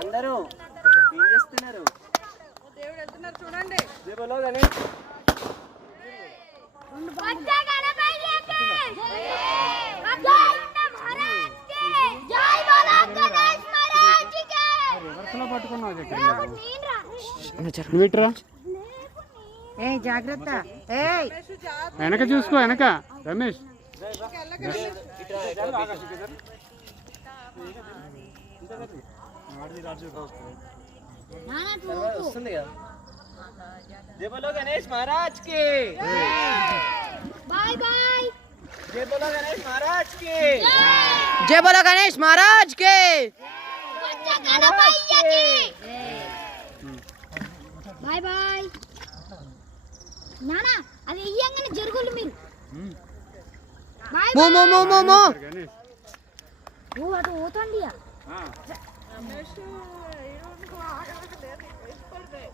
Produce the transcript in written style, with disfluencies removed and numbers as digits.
అందరూ ఏం చేస్తున్నారు? దేవుడు వెళ్తున్నారు చూడండి. బోలో గణేష్ జాగ్రత్త వెనక చూసుకో, వెనక రమేష్ వస్తుంది కదా. జై బోలో గణేష్ మహారాజ్ కి బాయ్ బాయ్. జై బోలో గణేష్ మహారాజ్ కి జై బోలో గణేష్ మహారాజ్ కి బాయ్ బాయ్. నానా అది ఇయ్యంగానే జరుగులు మీరు. బాయ్ మో మో మో మో మో గణేష్ ఓ అటు పోతండి. రమేష్, ఈ రోజు ఆగలేదు, ఇష్టపడతాయి.